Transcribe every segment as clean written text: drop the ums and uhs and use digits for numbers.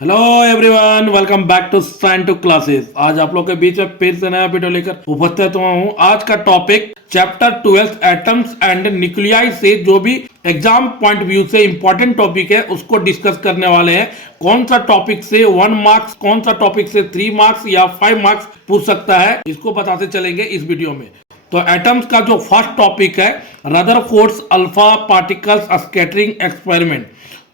Hello everyone, welcome back to sign to classes. आज आप लोग के बीच में फिर से नया वीडियो लेकर उपस्थित हुआ हूँ। आज का topic chapter 12 atoms and nuclei से जो भी एग्जाम पॉइंट व्यू से इंपॉर्टेंट टॉपिक है उसको डिस्कस करने वाले हैं। कौन सा टॉपिक से 1 मार्क्स, कौन सा टॉपिक से 3 मार्क्स या 5 मार्क्स पूछ सकता है, इसको बताते चलेंगे इस वीडियो में। तो एटम्स का जो फर्स्ट टॉपिक है, Rutherford's alpha particles scattering experiment.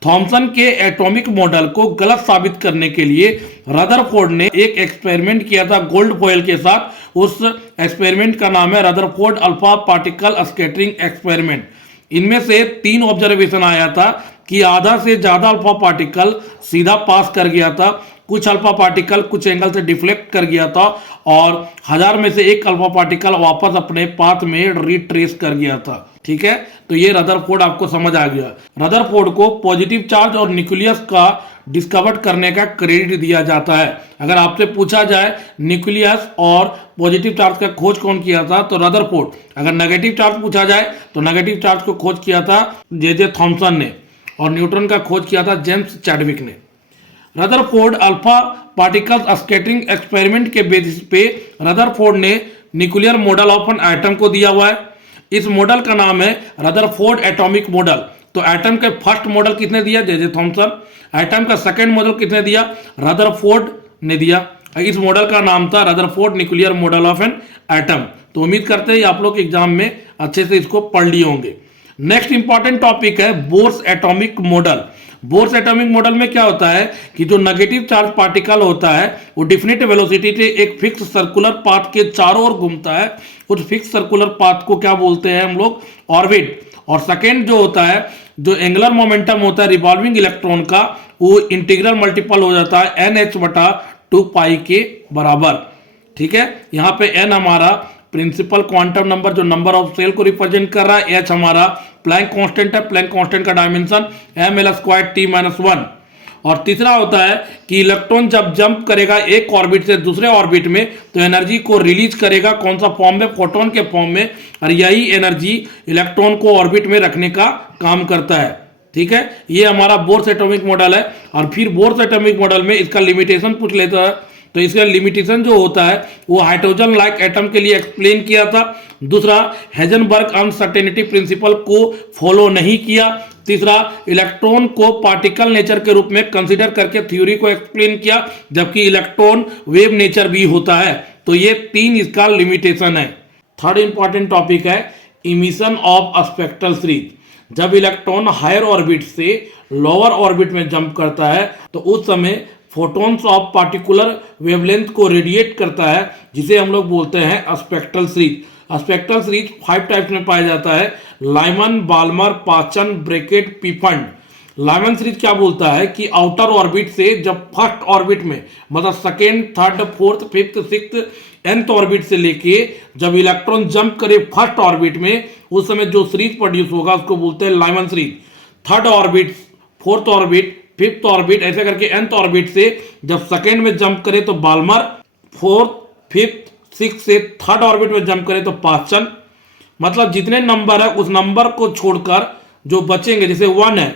Thomson के एटॉमिक मॉडल को गलत साबित करने के लिए रदरफोर्ड ने एक एक्सपेरिमेंट किया था गोल्ड फॉयल के साथ। उस एक्सपेरिमेंट का नाम है Rutherford alpha particle scattering experiment. इनमें से 3 ऑब्जर्वेशन आया था कि आधा से ज्यादा अल्फा पार्टिकल सीधा पास कर गया था, कुछ अल्फा पार्टिकल कुछ एंगल से डिफ्लेक्ट कर गया था और 1000 में से 1 अल्फा पार्टिकल वापस अपने पाथ में रिट्रेस कर गया था। ठीक है, तो ये रदरफोर्ड आपको समझ आ गया। रदरफोर्ड को पॉजिटिव चार्ज और न्यूक्लियस का डिस्कवर करने का क्रेडिट दिया जाता है। अगर आपसे पूछा जाए न्यूक्लियस और पॉजिटिव चार्ज का खोज कौन किया था, तो रदरफोर्ड। अगर नेगेटिव चार्ज पूछा जाए तो नेगेटिव चार्ज को खोज किया था जे थॉमसन ने और न्यूट्रॉन का खोज किया था जेम्स चैडविक ने। Rutherford alpha particle scattering experiment के बेसिस पे रदरफोर्ड ने nuclear model of an atom को दिया हुआ है। इस मॉडल का नाम है रदरफोर्ड एटॉमिक मॉडल। तो एटम के फर्स्ट मॉडल किसने दिया? J Thomson. एटम का सेकंड मॉडल किसने दिया? रदरफोर्ड ने दिया। इस मॉडल का नाम था Rutherford nuclear model of an atom. तो उम्मीद करते हैं आप लोग एग्जाम में अच्छे से इसको पढ़ लिए होंगे। नेक्स्ट इंपॉर्टेंट टॉपिक है Bohr's atomic model. Bohr's atomic model में क्या होता है कि जो नेगेटिव चार्ज पार्टिकल होता है वो डिफिनिट वेलोसिटी से एक फिक्स सर्कुलर पाथ के चारों ओर घूमता है। उस फिक्स सर्कुलर पाथ को क्या बोलते हैं हम लोग? ऑर्बिट। और सेकेंड जो होता है, जो एंगुलर मोमेंटम होता है रिवॉल्विंग इलेक्ट्रॉन का, वो इंटीग्रल मल्टीपल हो जाता है NH/2 पाई के बराबर। ठीक है, यहाँ पे n हमारा प्रिंसिपल क्वांटम नंबर जो नंबर ऑफ सेल को रिप्रेजेंट कर रहा है, h हमारा प्लैंक कांस्टेंट है, प्लैंक कांस्टेंट का डायमेंशन ml²T-1। और तीसरा होता है कि इलेक्ट्रॉन जब जंप करेगा एक ऑर्बिट से दूसरे ऑर्बिट में तो एनर्जी को रिलीज करेगा कौन सा फॉर्म में? फोटोन के फॉर्म में। और यही एनर्जी इलेक्ट्रॉन को ऑर्बिट में रखने का काम करता है। ठीक है, ये हमारा बोर्स एटॉमिक मॉडल है। और फिर बोर्स एटॉमिक मॉडल में इसका लिमिटेशन पूछ लेता है। तो इसका लिमिटेशन जो होता है वो हाइड्रोजन लाइक एटम के लिए एक्सप्लेन किया था। दूसरा, हेजनबर्ग अनसर्टेनिटी प्रिंसिपल को फॉलो नहीं किया। तीसरा, इलेक्ट्रॉन को पार्टिकल नेचर के रूप में कंसीडर करके थ्योरी को एक्सप्लेन किया, जबकि इलेक्ट्रॉन वेव नेचर भी होता है। तो ये 3 इसका लिमिटेशन है। थर्ड इंपॉर्टेंट टॉपिक है इमिशन ऑफ स्पेक्ट्रल सीरीज। जब इलेक्ट्रॉन हायर ऑर्बिट से लोअर ऑर्बिट में जंप करता है तो उस समय फोटॉन्स ऑफ पार्टिकुलर वेवलेंथ को रेडिएट करता है, जिसे हम लोग बोलते हैं spectral series. Spectral series 5 types में पाया जाता है: लाइमन, बाल्मर, पाचन, ब्रैकेट, पीफंड। लाइमन सीरीज क्या बोलता है कि आउटर ऑर्बिट से जब फर्स्ट ऑर्बिट में, मतलब second, third, fourth, fifth, sixth, nth orbit से लेके जब इलेक्ट्रॉन जंप करे फर्स्ट ऑर्बिट में, उस समय जो सीरीज प्रोड्यूस होगा उसको बोलते हैं Lyman series. Third orbit, fourth orbit, fifth orbit, ऐसे करके nth ऑर्बिट से जब सेकेंड में जंप करे तो बाल्मर, फोर्थ, फिफ्थ, सिक्स से थर्ड ऑर्बिट में जंप करे तो पाचन। मतलब जितने नंबर है उस नंबर को छोड़कर जो बचेंगे, जैसे 1 है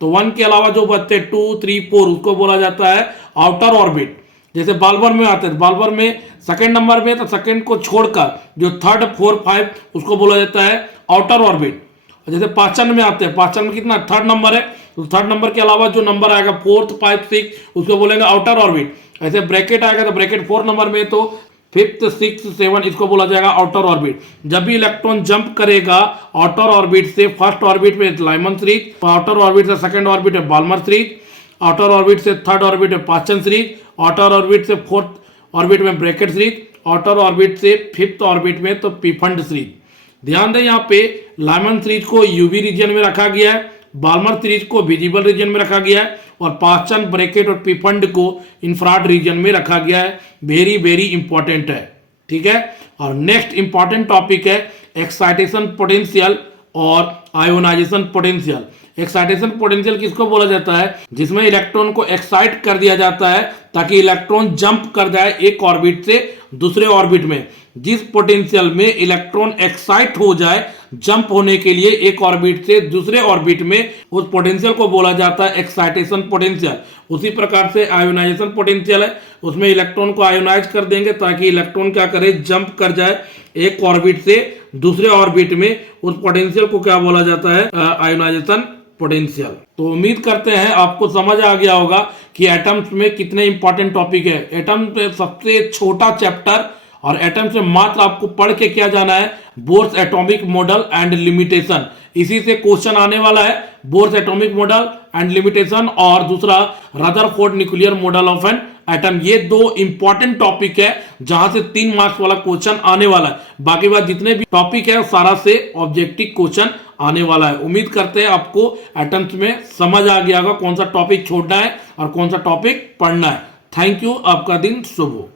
तो 1 के अलावा जो बचते 2, 3, 4 उसको बोला जाता है आउटर ऑर्बिट। जैसे बाल्मर में आते हैं, बाल्मर में सेकेंड नंबर में तो सेकेंड को छोड़कर जो थर्ड, 4, 5 उसको बोला जाता है आउटर ऑर्बिट। जैसे पाचन में आते हैं, पाचन में कितना? थर्ड नंबर है, तो थर्ड नंबर के अलावा जो नंबर आएगा 4, 5, 6 उसको बोलेंगे आउटर ऑर्बिट। ऐसे ब्रैकेट आएगा तो ब्रैकेट 4 नंबर में तो 5th, 6th, 7 इसको बोला जाएगा आउटर ऑर्बिट। जब भी इलेक्ट्रॉन जंप करेगा आउटर ऑर्बिट से फर्स्ट ऑर्बिट में लाइमन सीरीज, आउटर ऑर्बिट से सेकंड ऑर्बिट है बाल्मर सीरीज, आउटर ऑर्बिट से थर्ड ऑर्बिट है पाचन सीरीज, आउटर ऑर्बिट से फोर्थ ऑर्बिट में ब्रैकेट सीरीज, आउटर ऑर्बिट से फिफ्थ ऑर्बिट में तो पीफंड सीरीज। ध्यान दें, यहाँ पे लाइमन सीरीज को यूवी रीजन में रखा गया है, बाल्मर सीरीज को विजिबल रीजन में रखा गया है और पाचन, ब्रैकेट और पीफंड को इंफ्रारेड रीजन में रखा गया है। वेरी वेरी इंपॉर्टेंट है। ठीक है, और नेक्स्ट इंपॉर्टेंट टॉपिक है एक्साइटेशन पोटेंशियल और आयोनाइजेशन पोटेंशियल। एक्साइटेशन पोटेंशियल किसको बोला जाता है? जिसमें इलेक्ट्रॉन को एक्साइट कर दिया जाता है ताकि इलेक्ट्रॉन जंप कर जाए एक ऑर्बिट से दूसरे ऑर्बिट में। जिस पोटेंशियल में इलेक्ट्रॉन एक्साइट हो जाए जंप होने के लिए एक ऑर्बिट से दूसरे ऑर्बिट में, उस पोटेंशियल को बोला जाता है एक्साइटेशन पोटेंशियल। उसी प्रकार से आयोनाइजेशन पोटेंशियल है, उसमें इलेक्ट्रॉन को आयोनाइज कर देंगे ताकि इलेक्ट्रॉन क्या करे, जंप कर जाए एक ऑर्बिट से दूसरे ऑर्बिट में। उस पोटेंशियल को क्या बोला जाता है, आयोनाइजेशन पोटेंशियल। तो उम्मीद करते हैं आपको समझ आ गया होगा कि एटम्स में कितने इंपॉर्टेंट टॉपिक है। एटम सबसे छोटा चैप्टर, और एटम से मात्र आपको पढ़ के क्या जाना है, Bohr's atomic model and limitation. इसी से क्वेश्चन आने वाला है, Bohr's atomic model and limitation, और दूसरा Rutherford nuclear model of an atom. ये दो इंपॉर्टेंट टॉपिक है जहां से 3 मार्क्स वाला क्वेश्चन आने वाला है। बाकी बात जितने भी टॉपिक है सारा से ऑब्जेक्टिव क्वेश्चन आने वाला है। उम्मीद करते हैं आपको एटम्स में समझ आ गया होगा कौन सा टॉपिक छोड़ना है और कौन सा टॉपिक पढ़ना है। थैंक यू, आपका दिन शुभ हो।